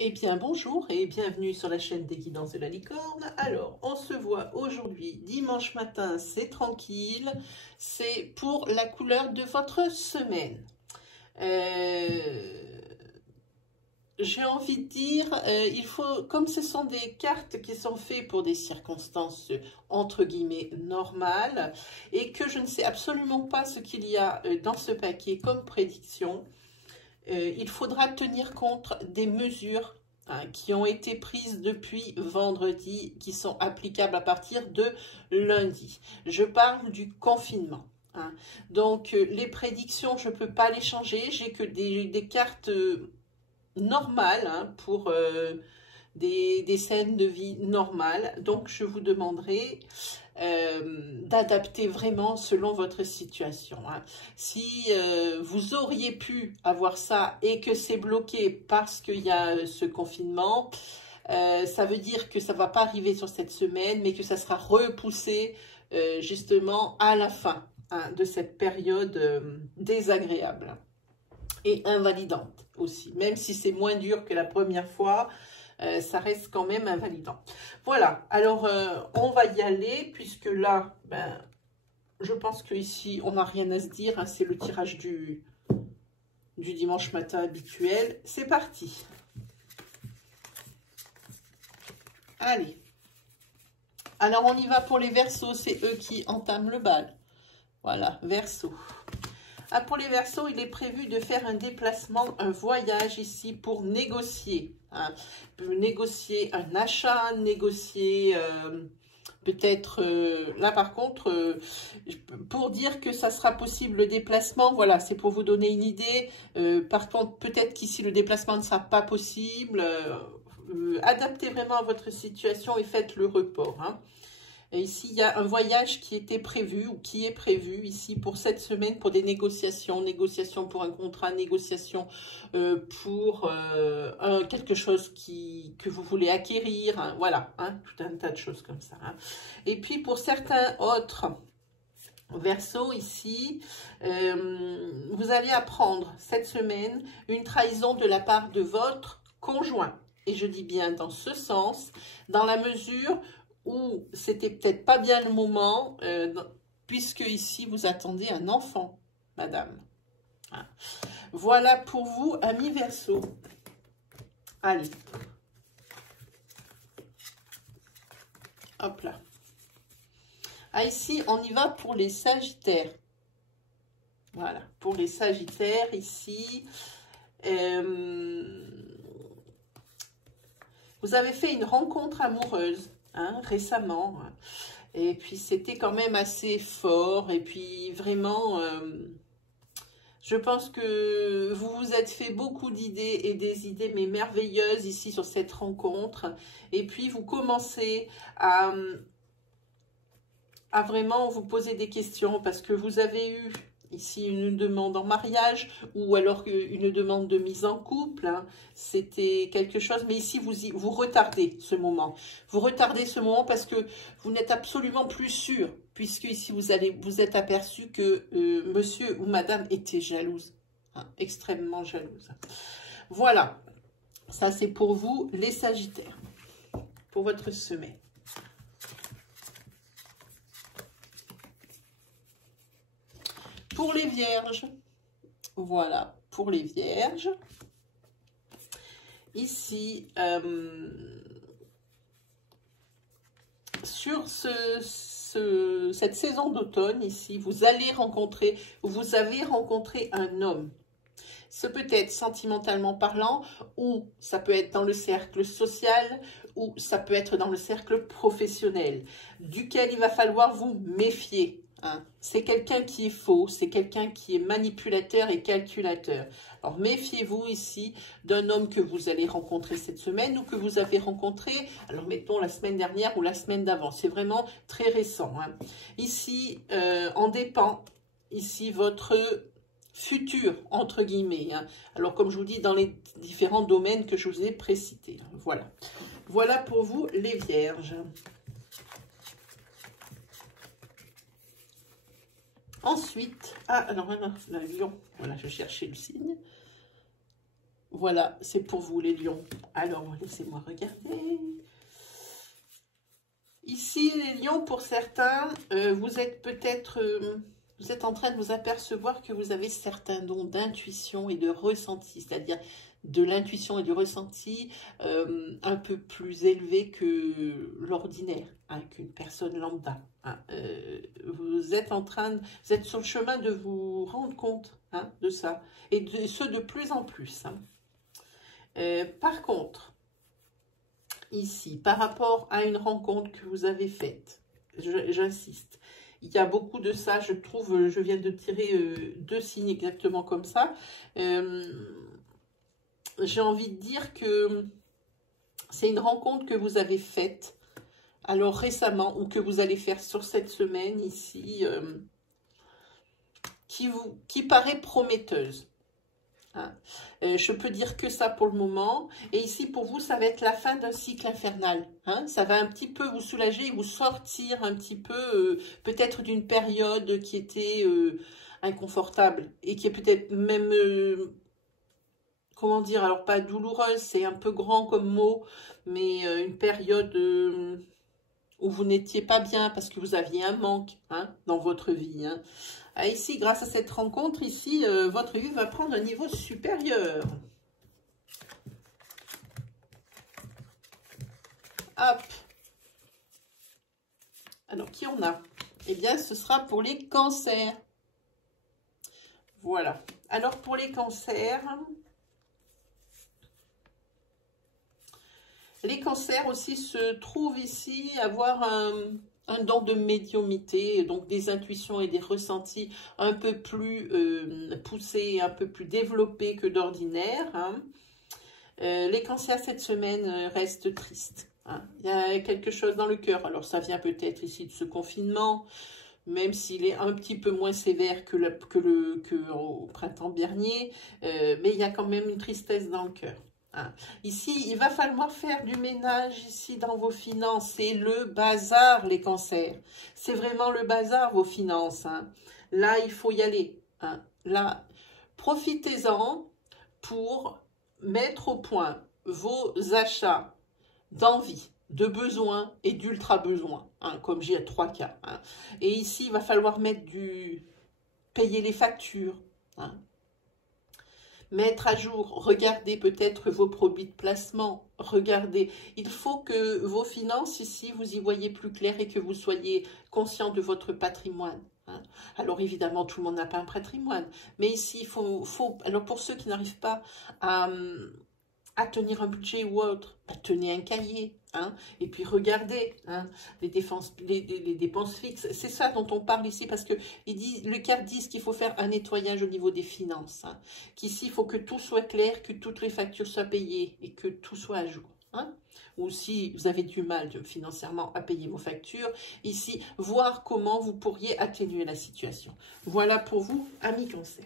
Eh bien bonjour et bienvenue sur la chaîne des guidances de la licorne. Alors on se voit aujourd'hui dimanche matin, c'est tranquille, c'est pour la couleur de votre semaine. J'ai envie de dire, il faut, comme ce sont des cartes qui sont faites pour des circonstances entre guillemets normales et que je ne sais absolument pas ce qu'il y a dans ce paquet comme prédiction, il faudra tenir compte des mesures qui ont été prises depuis vendredi, qui sont applicables à partir de lundi. Je parle du confinement. Donc, les prédictions, je ne peux pas les changer. J'ai que des cartes normales pour des scènes de vie normales. Donc, je vous demanderai d'adapter vraiment selon votre situation. Si vous auriez pu avoir ça et que c'est bloqué parce qu'il y a ce confinement, ça veut dire que ça ne va pas arriver sur cette semaine, mais que ça sera repoussé justement à la fin de cette période désagréable et invalidante aussi. Même si c'est moins dur que la première fois, ça reste quand même invalidant. Voilà, alors on va y aller, puisque là, je pense qu'ici, on n'a rien à se dire, c'est le tirage du dimanche matin habituel. C'est parti. Allez. Alors, on y va pour les Verseaux, c'est eux qui entament le bal. Voilà, Verseaux. Pour les Verseaux, il est prévu de faire un déplacement, un voyage ici pour négocier. Négocier un achat, négocier peut-être, là par contre, pour dire que ça sera possible le déplacement, voilà, c'est pour vous donner une idée. Par contre, peut-être qu'ici le déplacement ne sera pas possible. Adaptez vraiment à votre situation et faites le report. Et ici, il y a un voyage qui était prévu ou qui est prévu ici pour cette semaine pour des négociations. Négociations pour un contrat, négociations pour quelque chose que vous voulez acquérir. Voilà, tout un tas de choses comme ça. Et puis, pour certains autres Verseaux ici, vous allez apprendre cette semaine une trahison de la part de votre conjoint. Et je dis bien dans ce sens, dans la mesure où c'était peut-être pas bien le moment, puisque ici vous attendez un enfant, madame. Voilà pour vous, amis Verseaux. Allez. Hop là. Ici, on y va pour les Sagittaires. Voilà, pour les Sagittaires, ici. Vous avez fait une rencontre amoureuse récemment. Et puis, c'était quand même assez fort. Et puis, vraiment, je pense que vous vous êtes fait beaucoup d'idées et des idées, mais merveilleuses ici sur cette rencontre. Et puis, vous commencez à vraiment vous poser des questions parce que vous avez eu ici une demande en mariage ou alors une demande de mise en couple. C'était quelque chose, mais ici vous retardez ce moment. Vous retardez ce moment parce que vous n'êtes absolument plus sûr, puisque ici vous êtes aperçu que monsieur ou madame était jalouse, extrêmement jalouse. Voilà, ça c'est pour vous les Sagittaires, pour votre semaine. Pour les Vierges, voilà, pour les Vierges, ici, sur cette saison d'automne, ici, vous avez rencontré un homme. Ce peut être sentimentalement parlant, ou ça peut être dans le cercle social, ou ça peut être dans le cercle professionnel, duquel il va falloir vous méfier. C'est quelqu'un qui est faux, c'est quelqu'un qui est manipulateur et calculateur. Alors méfiez-vous ici d'un homme que vous allez rencontrer cette semaine ou que vous avez rencontré, alors mettons la semaine dernière ou la semaine d'avant. C'est vraiment très récent. Ici, en dépend ici votre futur, entre guillemets. Alors comme je vous dis, dans les différents domaines que je vous ai précités. Voilà. Voilà pour vous les Vierges. Ensuite, alors la lion, voilà, je cherchais le signe. Voilà, c'est pour vous les lions. Alors, laissez-moi regarder. Ici, les lions, pour certains, vous êtes peut-être... vous êtes en train de vous apercevoir que vous avez certains dons d'intuition et de ressenti, c'est-à-dire de l'intuition et du ressenti un peu plus élevé que l'ordinaire, hein, qu'une personne lambda. Hein. Vous êtes vous êtes sur le chemin de vous rendre compte, hein, de ça, et ce de plus en plus. Hein. Par contre, ici, par rapport à une rencontre que vous avez faite, j'insiste, il y a beaucoup de ça, je trouve, je viens de tirer 2 signes exactement comme ça. J'ai envie de dire que c'est une rencontre que vous avez faite, alors récemment, ou que vous allez faire sur cette semaine ici, qui paraît prometteuse. Hein. Je peux dire que ça pour le moment. Et ici, pour vous, ça va être la fin d'un cycle infernal. Hein. Ça va un petit peu vous soulager, vous sortir un petit peu, peut-être d'une période qui était inconfortable. Et qui est peut-être même, comment dire, alors pas douloureuse, c'est un peu grand comme mot, mais une période où vous n'étiez pas bien parce que vous aviez un manque, hein, dans votre vie. Hein. Ah, ici, grâce à cette rencontre, ici, votre vie va prendre un niveau supérieur. Hop. Alors, qui on a? Eh bien, ce sera pour les cancers. Voilà. Alors, pour les cancers aussi se trouvent ici avoir un don de médiumnité, donc des intuitions et des ressentis un peu plus poussés, un peu plus développés que d'ordinaire. Hein. Les cancers cette semaine restent tristes. Hein. Il y a quelque chose dans le cœur. Alors ça vient peut-être ici de ce confinement, même s'il est un petit peu moins sévère que au printemps dernier, mais il y a quand même une tristesse dans le cœur. Hein. Ici, il va falloir faire du ménage ici dans vos finances. C'est le bazar, les cancers. C'est vraiment le bazar, vos finances. Hein. Là, il faut y aller. Hein. Là, profitez-en pour mettre au point vos achats d'envie, de besoin et d'ultra besoin. Hein, comme j'ai 3 cas. Hein. Et ici, il va falloir payer les factures. Hein. Mettre à jour, regardez peut-être vos produits de placement, regardez. Il faut que vos finances ici, vous y voyez plus clair et que vous soyez conscient de votre patrimoine. Hein. Alors évidemment, tout le monde n'a pas un patrimoine, mais ici, il faut alors pour ceux qui n'arrivent pas à tenir un budget ou autre, bah, tenez un cahier, hein, et puis regardez hein, les dépenses fixes. C'est ça dont on parle ici, parce que le CAR dit qu'il faut faire un nettoyage au niveau des finances, hein, qu'ici, il faut que tout soit clair, que toutes les factures soient payées et que tout soit à jour. Hein. Ou si vous avez du mal financièrement à payer vos factures, ici, voir comment vous pourriez atténuer la situation. Voilà pour vous, amis cancer.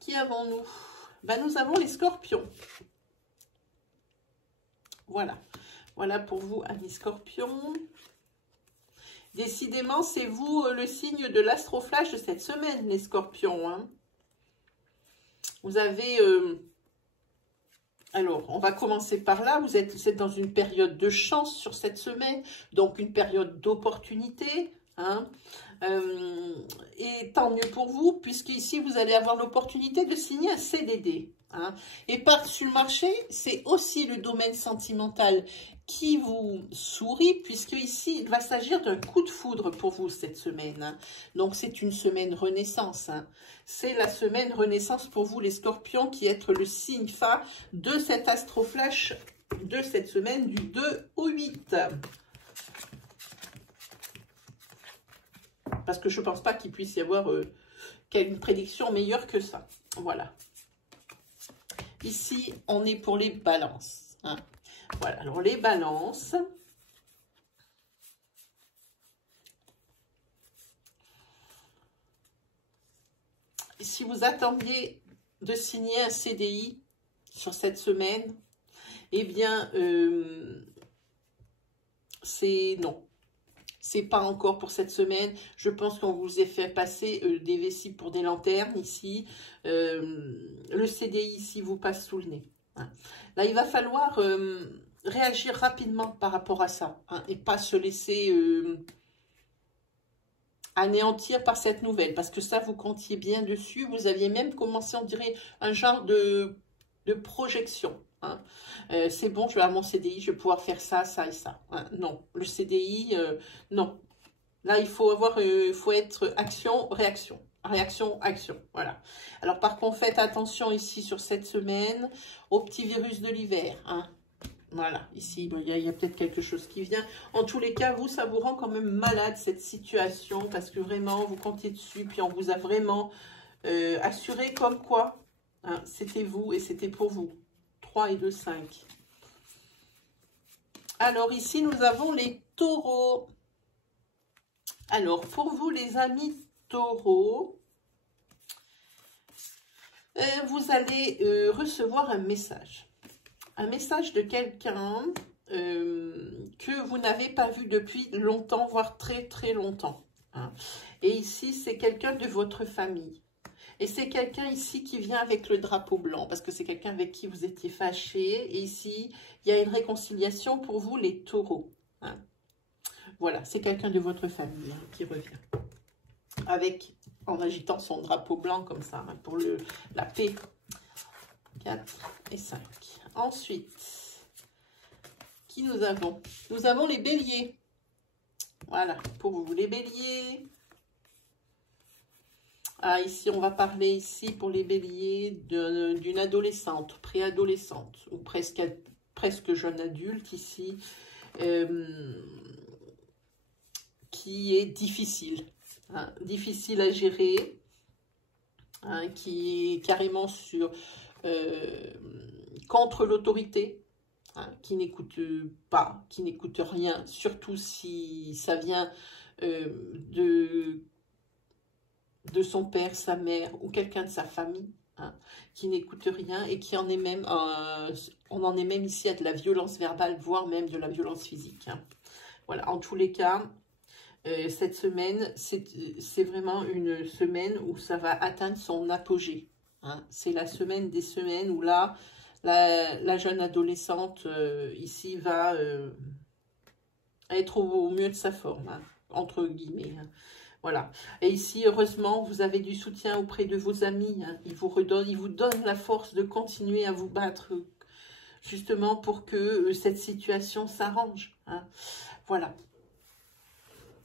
Qui avons-nous? Ben, nous avons les scorpions. Voilà. Voilà pour vous, amis scorpions. Décidément, c'est vous le signe de l'astroflash de cette semaine, les scorpions. Hein. Vous avez... alors, on va commencer par là. Vous êtes dans une période de chance sur cette semaine, donc une période d'opportunité. Hein. Et tant mieux pour vous, puisqu'ici, vous allez avoir l'opportunité de signer un CDD. Hein. Et par-dessus le marché, c'est aussi le domaine sentimental qui vous sourit, puisque ici, il va s'agir d'un coup de foudre pour vous cette semaine. Hein. Donc, c'est une semaine renaissance. Hein. C'est la semaine renaissance pour vous, les scorpions, qui est le signe phare de cet astroflash de cette semaine du 2 au 8. Parce que je ne pense pas qu'il puisse y avoir une prédiction meilleure que ça. Voilà. Ici, on est pour les balances. Hein. Voilà, alors les balances. Si vous attendiez de signer un CDI sur cette semaine, eh bien, c'est non. c'est pas encore pour cette semaine. Je pense qu'on vous a fait passer des vessies pour des lanternes ici. Le CDI ici vous passe sous le nez. Hein. Là, il va falloir réagir rapidement par rapport à ça. Hein, et pas se laisser anéantir par cette nouvelle. Parce que ça, vous comptiez bien dessus. Vous aviez même commencé, on dirait, un genre de projection. Hein. C'est bon, je vais avoir mon CDI, je vais pouvoir faire ça, ça et ça. Hein. Non, le CDI, non. Là, il faut être action, réaction. Réaction, action. Voilà. Alors, par contre, faites attention ici sur cette semaine au petit virus de l'hiver. Hein. Voilà, ici, il y a peut-être quelque chose qui vient. En tous les cas, vous, ça vous rend quand même malade, cette situation, parce que vraiment, vous comptiez dessus, puis on vous a vraiment assuré comme quoi, hein, c'était vous et c'était pour vous. 3 et 2, 5. Alors, ici, nous avons les taureaux. Alors, pour vous, les amis taureaux, vous allez recevoir un message. Un message de quelqu'un que vous n'avez pas vu depuis longtemps, voire très très longtemps. Hein. Et ici, c'est quelqu'un de votre famille. Et c'est quelqu'un ici qui vient avec le drapeau blanc, parce que c'est quelqu'un avec qui vous étiez fâché. Et ici, il y a une réconciliation pour vous, les taureaux. Hein. Voilà, c'est quelqu'un de votre famille hein, qui revient. Avec, en agitant son drapeau blanc comme ça, hein, pour la paix. 4 et 5. Ensuite, qui nous avons? Nous avons les béliers. Voilà, pour vous, les béliers. Ah, ici, on va parler ici pour les béliers d'une adolescente, préadolescente, ou presque jeune adulte ici, qui est difficile. Hein, difficile à gérer, hein, qui est carrément contre l'autorité, hein, qui n'écoute pas, qui n'écoute rien, surtout si ça vient de son père, sa mère ou quelqu'un de sa famille, hein, qui n'écoute rien et qui en est même, on en est même ici à de la violence verbale, voire même de la violence physique. Hein. Voilà, en tous les cas, cette semaine, c'est vraiment une semaine où ça va atteindre son apogée. Hein. C'est la semaine des semaines où là, la jeune adolescente ici va être au mieux de sa forme, hein, entre guillemets. Hein. Voilà. Et ici, heureusement, vous avez du soutien auprès de vos amis. Hein. Ils vous donnent la force de continuer à vous battre, justement pour que cette situation s'arrange. Hein. Voilà.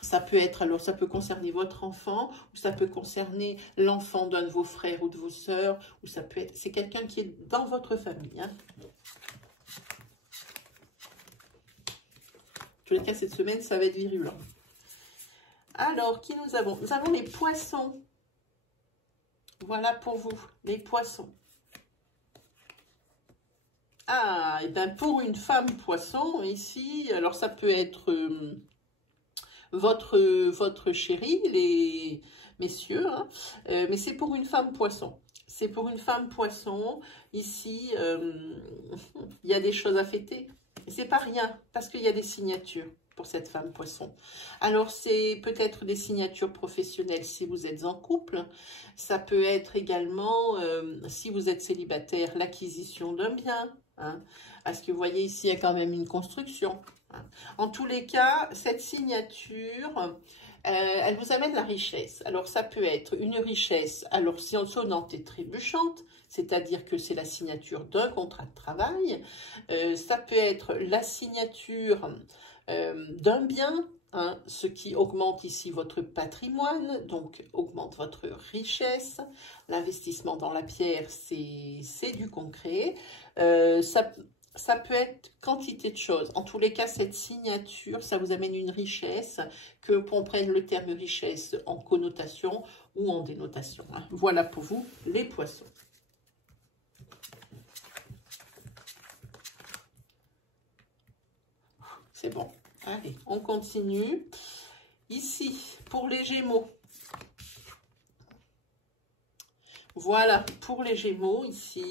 Ça peut être, alors ça peut concerner votre enfant, ou ça peut concerner l'enfant d'un de vos frères ou de vos sœurs, ou ça peut être, c'est quelqu'un qui est dans votre famille. Hein. En tous les cas, cette semaine, ça va être virulent. Alors, qui nous avons? Nous avons les poissons. Voilà pour vous, les poissons. Ah, et bien pour une femme poisson, ici, alors ça peut être votre chéri, les messieurs, hein, mais c'est pour une femme poisson. C'est pour une femme poisson. Ici, il y a des choses à fêter. C'est pas rien, parce qu'il y a des signatures pour cette femme poisson. Alors, c'est peut-être des signatures professionnelles si vous êtes en couple. Ça peut être également, si vous êtes célibataire, l'acquisition d'un bien. Hein, parce que vous voyez ici, il y a quand même une construction. Hein. En tous les cas, cette signature, elle vous amène la richesse. Alors, ça peut être une richesse, alors si sonnante et trébuchante, c'est-à-dire que c'est la signature d'un contrat de travail. Ça peut être la signature d'un bien, hein, ce qui augmente ici votre patrimoine, donc augmente votre richesse. L'investissement dans la pierre, c'est du concret. Ça peut être quantité de choses. En tous les cas, cette signature, ça vous amène une richesse, que qu'on prenne le terme richesse en connotation ou en dénotation. Hein. Voilà pour vous, les poissons. C'est bon. Allez, on continue. Ici, pour les Gémeaux. Voilà, pour les Gémeaux, ici,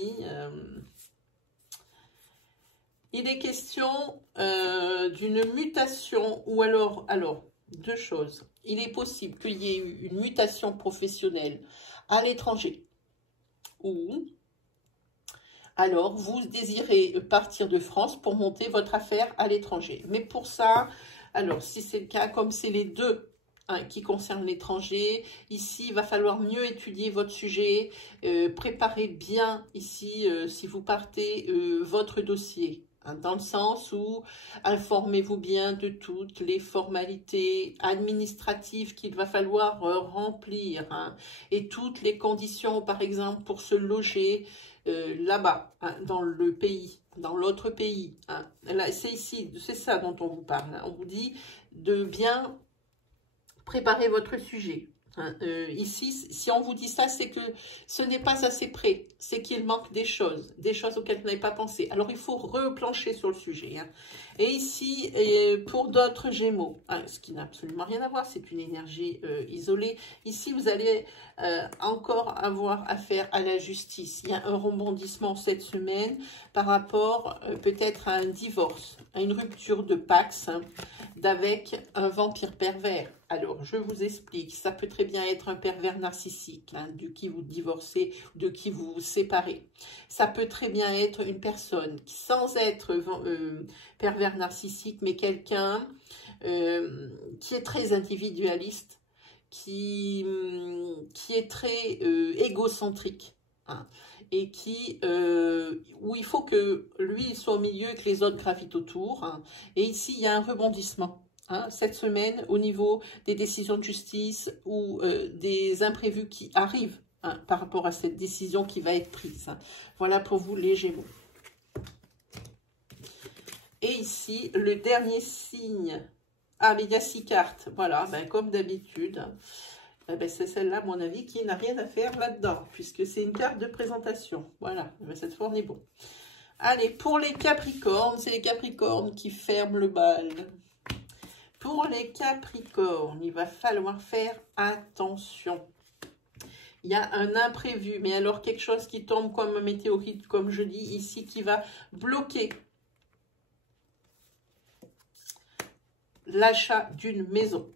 il est question d'une mutation ou alors, deux choses. Il est possible qu'il y ait eu une mutation professionnelle à l'étranger ou alors vous désirez partir de France pour monter votre affaire à l'étranger. Mais pour ça, alors si c'est le cas, comme c'est les deux qui concernent l'étranger, ici il va falloir mieux étudier votre sujet, préparez bien ici si vous partez votre dossier. Dans le sens où informez-vous bien de toutes les formalités administratives qu'il va falloir remplir et toutes les conditions, par exemple, pour se loger là-bas, dans le pays, dans l'autre pays. C'est ici, c'est ça dont on vous parle. On vous dit de bien préparer votre sujet. Ici, si on vous dit ça, c'est que ce n'est pas assez près, c'est qu'il manque des choses auxquelles vous n'avez pas pensé. Alors, il faut replancher sur le sujet. Et ici, pour d'autres Gémeaux, ce qui n'a absolument rien à voir, c'est une énergie isolée. Ici, vous allez encore avoir affaire à la justice. Il y a un rebondissement cette semaine par rapport peut-être à un divorce, à une rupture de pax d'avec un vampire pervers. Alors, je vous explique, ça peut très bien être un pervers narcissique, de qui vous divorcez, de qui vous vous séparez. Ça peut très bien être une personne qui, sans être pervers narcissique, mais quelqu'un qui est très individualiste, qui est très égocentrique, et qui, où il faut que lui il soit au milieu et que les autres gravitent autour. Et ici, il y a un rebondissement. Cette semaine, au niveau des décisions de justice ou des imprévus qui arrivent par rapport à cette décision qui va être prise. Voilà pour vous les Gémeaux. Et ici, le dernier signe. Ah, mais il y a 6 cartes. Voilà, comme d'habitude. C'est celle-là, à mon avis, qui n'a rien à faire là-dedans, puisque c'est une carte de présentation. Voilà, cette fois, on est bon. Allez, pour les Capricornes, c'est les Capricornes qui ferment le bal. Pour les Capricornes, il va falloir faire attention. Il y a un imprévu, mais alors quelque chose qui tombe comme un météorite, comme je dis ici, qui va bloquer l'achat d'une maison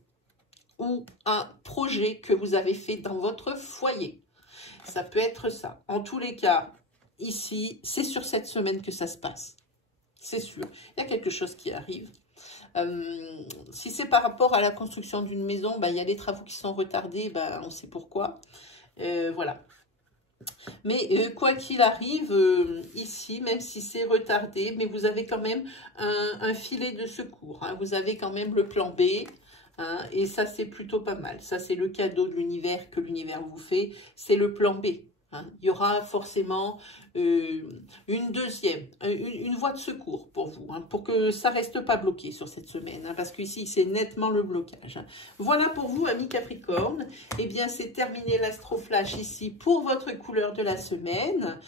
ou un projet que vous avez fait dans votre foyer. Ça peut être ça. En tous les cas, ici, c'est sur cette semaine que ça se passe. C'est sûr. Il y a quelque chose qui arrive. Si c'est par rapport à la construction d'une maison, il y a des travaux qui sont retardés, on sait pourquoi. Voilà. Mais quoi qu'il arrive, ici, même si c'est retardé, mais vous avez quand même un filet de secours. Vous avez quand même le plan B. Et ça, c'est plutôt pas mal. Ça, c'est le cadeau de l'univers que l'univers vous fait. C'est le plan B. Il y aura forcément une voie de secours pour vous, pour que ça ne reste pas bloqué sur cette semaine, parce qu'ici, c'est nettement le blocage. Voilà pour vous, amis Capricorne. Eh bien, c'est terminé l'Astroflash ici pour votre couleur de la semaine.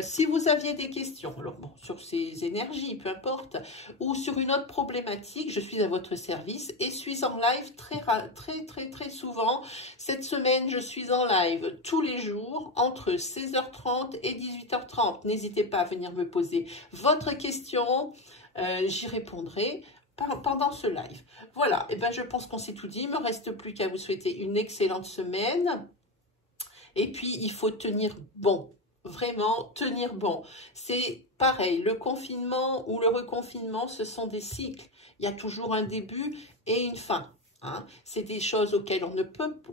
Si vous aviez des questions, alors bon, sur ces énergies, peu importe, ou sur une autre problématique, je suis à votre service et suis en live très souvent. Cette semaine, je suis en live tous les jours entre 16h30 et 18h30. N'hésitez pas à venir me poser votre question. J'y répondrai pendant ce live. Voilà, et je pense qu'on s'est tout dit. Il ne me reste plus qu'à vous souhaiter une excellente semaine. Et puis, il faut tenir bon. Vraiment, tenir bon. C'est pareil, le confinement ou le reconfinement, ce sont des cycles. Il y a toujours un début et une fin. C'est des choses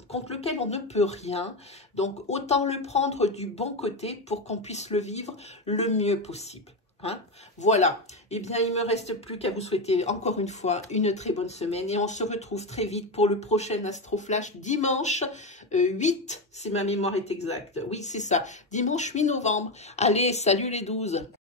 contre lesquelles on ne peut rien. Donc, autant le prendre du bon côté pour qu'on puisse le vivre le mieux possible. Voilà. Eh bien, il ne me reste plus qu'à vous souhaiter encore une fois une très bonne semaine. Et on se retrouve très vite pour le prochain Astroflash dimanche 8, si ma mémoire est exacte. Oui, c'est ça. Dimanche 8 novembre. Allez, salut les 12.